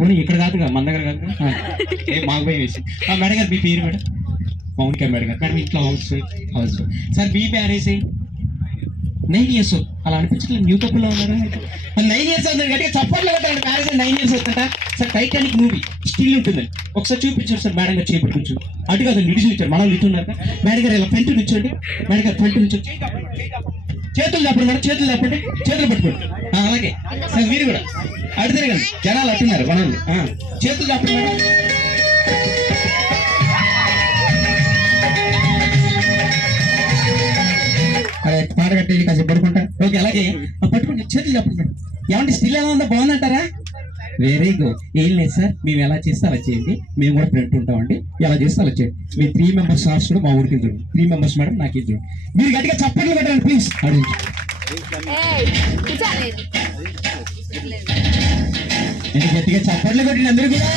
పోనీ ఇక్కడ కాదుగా మన దగ్గర కాదు. ఏ మాకు భయం వేసి మేడం గారు మీ పేరు మేడం? మౌనిక మేడం గారు. మేడం ఇంట్లో హౌస్ సార్ మీ మ్యారేజ్ 9 years అలా అనిపించట్లేదు. న్యూ కప్పుల్లో ఉన్నారు. 9 years అవుతుంది గట్టిగా చప్పట్లు కొట్టాలండి. మ్యారేజ్ 9 years అవుతుంట సార్. టైటానిక్ మూవీ స్టిల్ ఉంటుందండి. ఒకసారి చూపించారు సార్. మేడం గారు చేపట్టు కూర్చోండి. అటు కాదు నిడిచి ఇచ్చారు. మనం ఇటున్నారు. మేడం గారు ఇలా ఫ్రంట్ నుంచోండి. మేడం గారు ఫ్రంట్ నుంచి చేతులు తప్పండి మేడం. చేతులు తప్పండి. చేతులు పట్టుకోండి. అలాగే సార్ మీరు కూడా అటు తిరగండి. జనాలు అట్టున్నారు మనల్ని. చేతులు తప్పండి మేడం. అదే పాట కట్టేది కాసేపు పడుకుంటా. ఓకే అలాగే పట్టుకోండి. చేతులు చెప్పండి మేడం. ఏమంటే స్టిల్ ఎలా ఉందో బాగుందంటారా? Very good. ఏం లేదు సార్, మేము ఎలా చేస్తే అలా చేయండి. మేము కూడా ఫ్రెండ్ ఉంటామండి. ఎలా చేస్తే అలా చేయండి. మీ 3 members స్టాఫ్స్ కూడా మా ఊరికి చూడండి. 3 members మేడం నాకు చూడండి. మీరు గట్టిగా చప్పట్లు పెట్టండి ప్లీజ్. అడిగి గట్టిగా చప్పట్లు కొట్టింది అందరూ కూడా.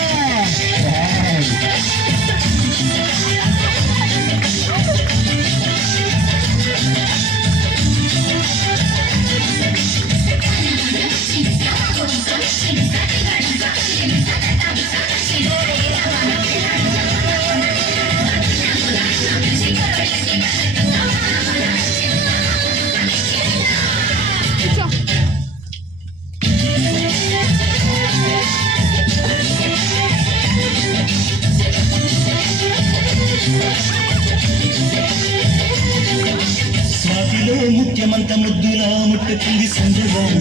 స్వాతిలో ముఖ్యమంత ముద్దులా ముట్టుకుంది సంజగాన.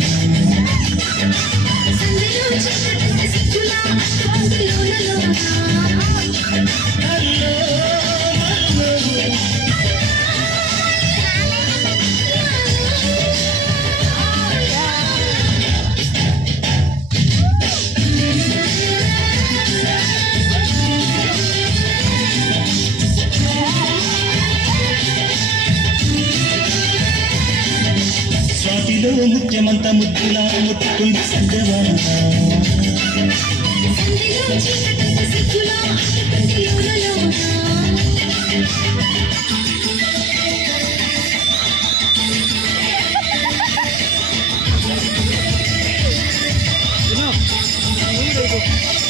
స్వాతిలో ముఖ్యమంత ముద్దులా ముట్టుకుంది సంజగాన. No.